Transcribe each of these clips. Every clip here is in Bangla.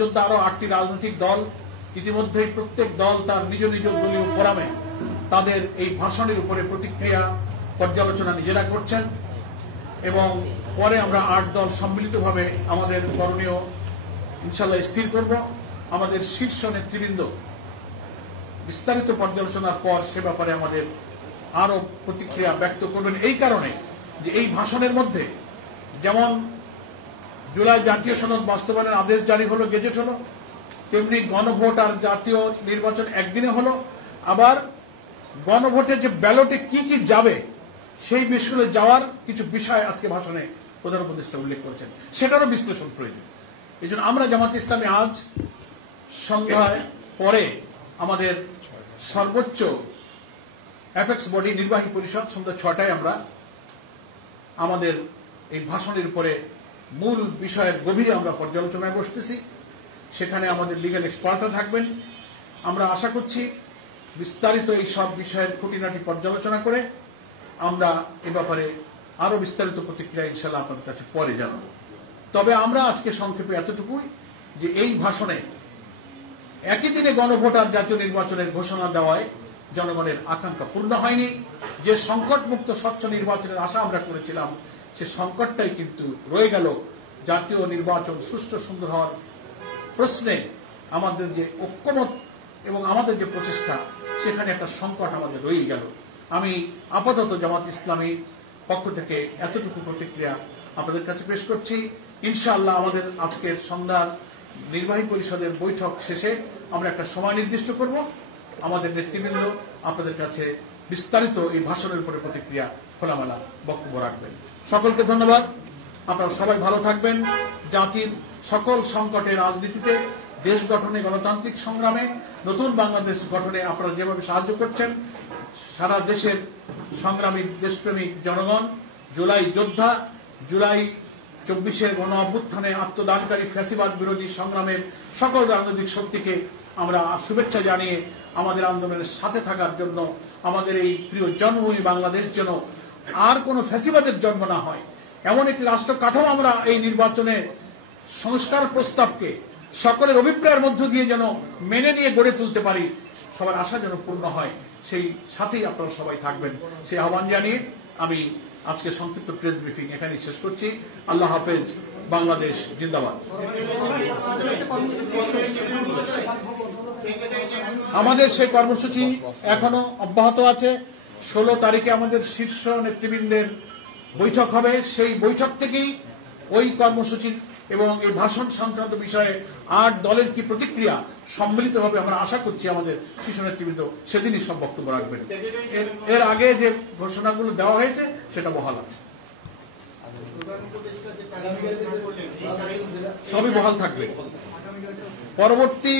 যোদ্ধা আরো 8টি রাজনৈতিক দল ইতিমধ্যেই প্রত্যেক দল তার নিজ নিজ দলীয় ফোরামে তাদের এই ভাষণের উপরে প্রতিক্রিয়া পর্যালোচনা নিজেরা করছেন এবং পরে আমরা 8 দল সম্মিলিতভাবে আমাদের করণীয় ইনশাআল্লাহ স্থির করব। আমাদের শীর্ষ নেতৃবৃন্দ বিস্তারিত পর্যালোচনার পর সে ব্যাপারে আমাদের আরো প্রতিক্রিয়া ব্যক্ত করবেন। এই কারণে যে এই ভাষণের মধ্যে যেমন জুলাই জাতীয় সনদ বাস্তবায়নের আদেশ জারি হলো, গেজেট হলো, তেমনি গণভোট আর জাতীয় নির্বাচন একদিনে হলো। আবার গণভোটে যে ব্যালটে কি কি যাবে সেই বিষয়গুলো যাওয়ার কিছু বিষয় আজকে ভাষণে প্রধান উপদেষ্টা উল্লেখ করেছেন, সেটারও বিশ্লেষণ প্রয়োজন। এই জন্য আমরা জামাত ইসলামী আজ সন্ধ্যায় পরে আমাদের সর্বোচ্চ অ্যাপেক্স বডি নির্বাহী পরিষদ সন্ধ্যা 6টায় আমরা আমাদের এই ভাষণের উপরে মূল বিষয়ের গভীরে আমরা পর্যালোচনায় বসতেছি। সেখানে আমাদের লিগ্যাল এক্সপার্টরা থাকবেন। আমরা আশা করছি বিস্তারিত এই সব বিষয়ের খুঁটিনাটি পর্যালোচনা করে আমরা এ ব্যাপারে আরো বিস্তারিত প্রতিক্রিয়া ইনশাআল্লাহ আপনাদের কাছে পরে জানাব। তবে আমরা আজকে সংক্ষেপে এতটুকুই যে এই ভাষণে একই দিনে গণভোট আর জাতীয় নির্বাচনের ঘোষণা দেওয়ায় জনগণের আকাঙ্ক্ষা পূর্ণ হয়নি। যে সংকটমুক্ত স্বচ্ছ নির্বাচনের আশা আমরা করেছিলাম সে সংকটটাই কিন্তু রয়ে গেল। জাতীয় নির্বাচন সুষ্ঠু সুন্দর হওয়ার প্রশ্নে আমাদের যে ঐক্যমত এবং আমাদের যে প্রচেষ্টা সেখানে একটা সংকট আমাদের রয়ে গেল। আমি আপাতত জামাত ইসলামীর পক্ষ থেকে এতটুকু প্রতিক্রিয়া আপনাদের কাছে পেশ করছি। ইনশাআল্লাহ আমাদের আজকের সন্ধ্যার নির্বাহী পরিষদের বৈঠক শেষে আমরা একটা সময় নির্দিষ্ট করব। আমাদের নেতৃবৃন্দ আপনাদের কাছে বিস্তারিত এই ভাষণের উপরে প্রতিক্রিয়া খোলামেলা বক্তব্য রাখবেন। সকলকে ধন্যবাদ। আপনারা সবাই ভালো থাকবেন। জাতির সকল সংকটে, রাজনীতিতে, দেশ গঠনে, গণতান্ত্রিক সংগ্রামে, নতুন বাংলাদেশ গঠনে আপনারা যেভাবে সাহায্য করছেন, সারা দেশের সংগ্রামী দেশপ্রেমিক জনগণ, জুলাই যোদ্ধা, জুলাই 24-এর গণ অভ্যুত্থানে আত্মদানকারী ফ্যাসিবাদ বিরোধী সংগ্রামের সকল রাজনৈতিক শক্তিকে আমরা শুভেচ্ছা জানিয়ে আমাদের আন্দোলনের সাথে থাকার জন্য, আমাদের এই প্রিয় জন্মভূমি বাংলাদেশ যেন আর কোনো ফ্যাসিবাদের জন্ম না হয় এমন একটি রাষ্ট্র কাঠামো আমরা এই নির্বাচনে সংস্কার প্রস্তাবকে সকলের অভিপ্রায়ের মধ্য দিয়ে যেন মেনে নিয়ে গড়ে তুলতে পারি, সবার আশা যেন পূর্ণ হয়, সেই সাথেই আপনারা সবাই থাকবেন সেই আহ্বান জানিয়ে আমি আজকে সংক্ষিপ্ত প্রেস ব্রিফিং এখানেই শেষ করছি। আল্লাহ হাফেজ। বাংলাদেশ জিন্দাবাদ। আমাদের সেই কর্মসূচি এখনো অব্যাহত আছে। 16 তারিখে আমাদের শীর্ষ নেতৃবৃন্দের বৈঠক হবে। সেই বৈঠক থেকেই ওই কর্মসূচির এবং এই ভাষণ সংক্রান্ত বিষয়ে 8 দলের কি প্রতিক্রিয়া সম্মিলিতভাবে আমরা আশা করছি আমাদের শীর্ষ নেতৃবৃন্দ সেদিনই সব বক্তব্য রাখবেন। এর আগে যে ঘোষণাগুলো দেওয়া হয়েছে সেটা বহাল আছে, সবই বহাল থাকবে। পরবর্তী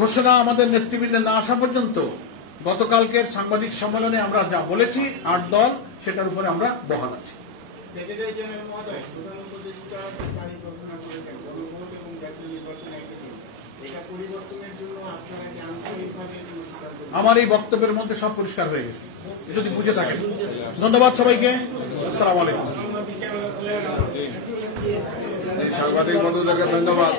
ঘোষণা আমাদের নেতৃবৃন্দে না আসা পর্যন্ত গতকালকের সাংবাদিক সম্মেলনে আমরা যা বলেছি 8 দল, সেটার উপরে আমরা বহাল আছি। আমার এই বক্তব্যের মধ্যে সব পরিষ্কার হয়ে গেছে, যদি বুঝে থাকেন। ধন্যবাদ সবাইকে। আসসালামু আলাইকুম। সাংবাদিক বন্ধুদেরকে ধন্যবাদ।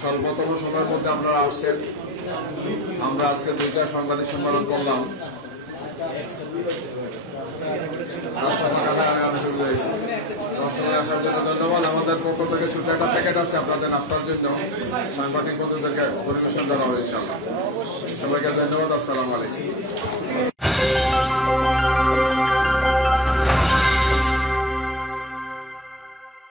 স্বল্পতম সময়ের মধ্যে আপনারা আসছেন। আমরা আজকে 2টা সাংবাদিক সম্মেলন করলাম। আসার জন্য ধন্যবাদ। আমাদের পক্ষ থেকে ছোট একটা প্যাকেট আছে আপনাদের নাস্তার জন্য, সাংবাদিক বন্ধুদেরকে পরিবেশন দেওয়া হবে ইনশাআল্লাহ। সবাইকে ধন্যবাদ। আসসালামু আলাইকুম।